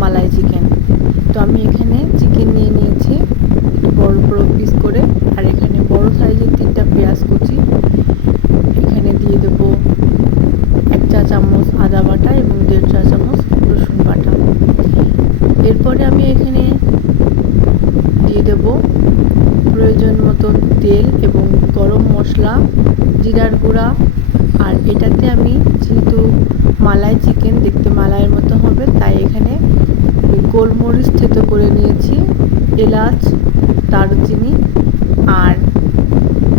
মালাই chicken তো আমি এখানে চিকেন নিয়ে নিয়েছি একটু বড় বড় পিস করে, আর এখানে বড় সাইজের তিনটা পেঁয়াজ কুচি। এখানে দিয়ে দেব এক চা চামচ আদা বাটা এবং দেড় চা চামচ রসুন বাটা। এরপরে আমি এখানে দিয়ে দেব প্রয়োজন মতন তেল এবং গরম মশলা, জিরার গুঁড়া। আর এটাতে আমি যেহেতু মালাই চিকেন, দেখতে মালাইয়ের মতো হবে। তাই এখানে গোলমরিচ থেতো করে নিয়েছি, এলাচ, দারুচিনি আর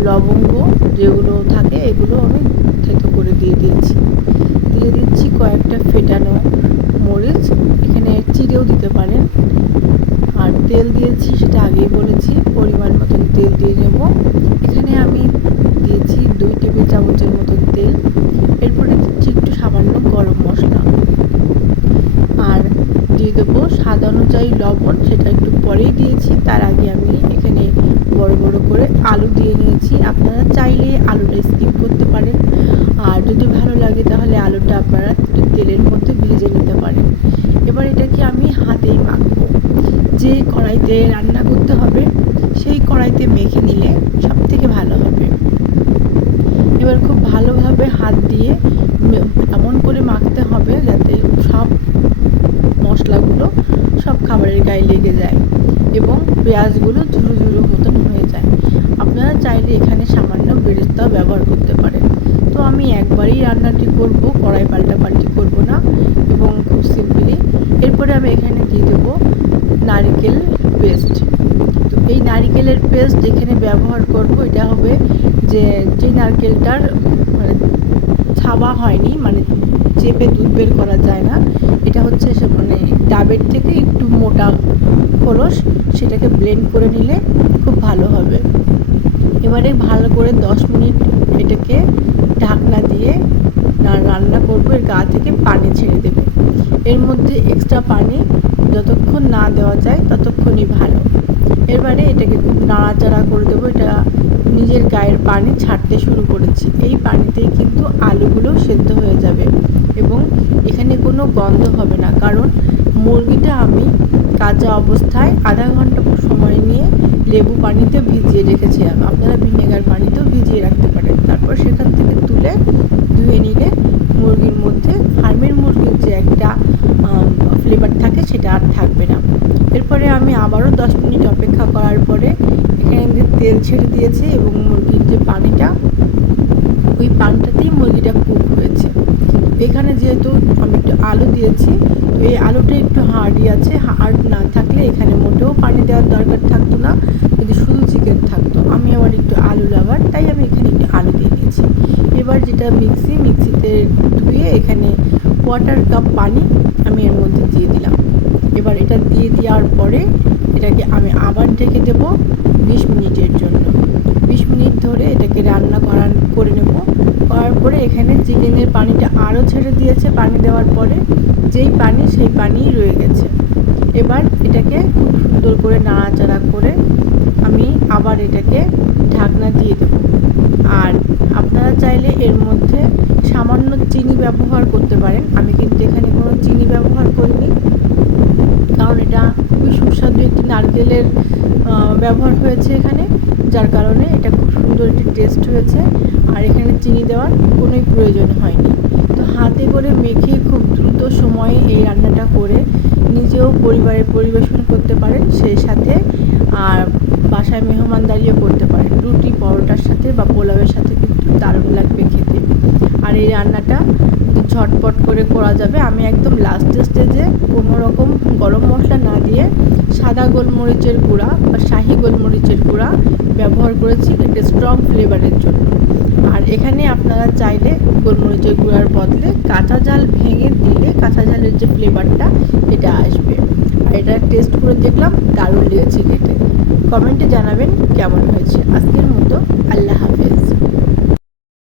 লবঙ্গ যেগুলো থাকে, এগুলো আমি থেতো করে দিয়ে দিয়েছি। দিয়ে দিচ্ছি কয়েকটা ফেটানো মরিচ। এখানে চিড়েও দিতে পারেন। আর তেল দিয়েছি, সেটা আগেই বলেছি, পরিমাণ মতন তেল দিয়ে নেব। এখানে আমি দিয়েছি দুই টেবিল চামচের মতো তেল এরপরে দিচ্ছি একটু সামান্য গরম মশলা আর দিয়ে দেবো স্বাদ অনুযায়ী লবণ সেটা একটু পরেই দিয়েছি তার আগে আমি এখানে বড় বড় করে আলু দিয়ে নিয়েছি। আপনারা চাইলে আলুটা স্কিপ করতে পারেন। আর যদি ভালো লাগে তাহলে আলুটা আপনারা একটু তেলের মধ্যে ভেজে নিতে পারেন। এবার এটাকে আমি হাতেই মাখবো। যে কড়াইতে রান্না করতে হবে, সেই কড়াইতে মেখে নিলে সব থেকে ভালো হবে। এবার খুব ভালোভাবে হাত দিয়ে এমন করে মাখতে হবে যাতে সব মশলাগুলো সব খাবারের গায়ে লেগে যায়। এবং পেঁয়াজগুলো ঝুরো ঝুরো মতন হয়ে যায়। আপনারা চাইলে এখানে সামান্য বেরেস্তাও ব্যবহার করতে পারেন। তো আমি একবারই রান্নাটি করব, কড়াই পাল্টা পাল্টি করব না এবং খুব সিম্পলি এরপরে আমি এখানে দিয়ে দেবো নারকেল পেস্ট। তো এই নারকেলের পেস্ট এখানে ব্যবহার করব, এটা হবে যে যে নারকেলটার মানে ছাবা হয়নি মানে চেপে দুধ বের করা যায় না। এটা হচ্ছে মানে ডাবের থেকে একটু মোটা খোলস, সেটাকে ব্লেন্ড করে নিলে খুব ভালো হবে। এবারে ভালো করে দশ মিনিট এটাকে ঢাকনা দিয়ে রান্না করব, এর গা থেকে পানি ছেড়ে দেবে। এর মধ্যে এক্সট্রা পানি যতক্ষণ না দেওয়া যায় ততক্ষণই ভালো। এবারে এটাকে নাড়াচাড়া করে দেবো, এটা নিজের গায়ের পানি ছাড়তে শুরু করেছি। এই পানিতেই কিন্তু আলুগুলো সেদ্ধ হয়ে যাবে এবং এখানে কোনো গন্ধ হবে না। কারণ মুরগিটা আমি কাঁচা অবস্থায় আধা ঘণ্টা সময় নিয়ে লেবু পানিতে ভিজিয়ে রেখেছিলাম। আপনারা ভিনেগার পানিতেও ভিজিয়ে রাখতে পারেন। তারপর সেখান থেকে তুলে ধুয়ে নিলে মুরগির মধ্যে একটা ফ্লেভার থাকে সেটা আর থাকবে না। এরপরে আমি আবারও দশ মিনিট অপেক্ষা করার পরে এখানে তেল ছেড়ে দিয়েছে এবং মুরগির যে পানিটা, ওই পানিটাতেই মুরগিটা কুক হয়েছে। এখানে যেহেতু আমি একটু আলু দিয়েছি, তো এই আলুটা একটু হার্ডই আছে। হার্ড না থাকলে এখানে মোটেও পানি দেওয়ার দরকার থাকতো না, যদি শুধু চিকেন থাকতো। আমি আবার একটু আলু লাভার তাই আমি এখানে একটু আলু দিয়ে দিয়েছি। এবার যেটা মিক্সি মিক্সিতে ধুয়ে এখানে কোয়ার্টার কাপ পানি আমি এর মধ্যে দিয়ে দিলাম। এবার এটা দিয়ে দেওয়ার পরে এটাকে আমি আবার ঢেকে দেব বিশ মিনিটের জন্য। বিশ মিনিট ধরে এটাকে রান্না করা করে নেব। করার পরে এখানে চিকেনের পানিটা আরও ছেড়ে দিয়েছে। পানি দেওয়ার পরে যেই পানি, সেই পানিই রয়ে গেছে। এবার এটাকে খুব সুন্দর করে নাড়াচাড়া করে আমি আবার এটাকে ঢাকনা দিয়ে দেব। আর আপনারা চাইলে এর মধ্যে সামান্য চিনি ব্যবহার করতে পারেন। আমি কিন্তু এখানে কোনো চিনি ব্যবহার করিনি, কারণ এটা খুবই সুস্বাদু একটি নারকেলের ব্যবহার হয়েছে এখানে, যার কারণে এটা খুব সুন্দর একটি টেস্ট হয়েছে। আর এখানে চিনি দেওয়ার কোনোই প্রয়োজন হয়নি। তো হাতে করে মেখে খুব দ্রুত সময়ে এই রান্নাটা করে নিজেও পরিবারের পরিবেশন করতে পারেন সেই সাথে। আর বাসায় মেহমানদারিও করতে পারেন। রুটি, পরোটার সাথে বা পোলাওয়ের সাথে কিন্তু দারুণ লাগবে খেতে। আর এই রান্নাটা ঝটপট করে করা যাবে। আমি একদম লাস্ট স্টেজে কোনো রকম গরম মশলা না দিয়ে সাদা গোলমরিচের গুঁড়া বা শাহি গোলমরিচের গুঁড়া ব্যবহার করেছি এটা স্ট্রং ফ্লেভারের জন্য। আর এখানে আপনারা চাইলে গোলমরিচের গুঁড়ার বদলে কাঁচা জাল ভেঙে দিলে কাঁচা জালের যে ফ্লেভারটা এটা আসবে। আর এটা টেস্ট করে দেখলাম দারুণ লেগেছে খেতে। কমেন্টে জানাবেন কেমন হয়েছে। আজকের মতো আল্লাহ হাফেজ।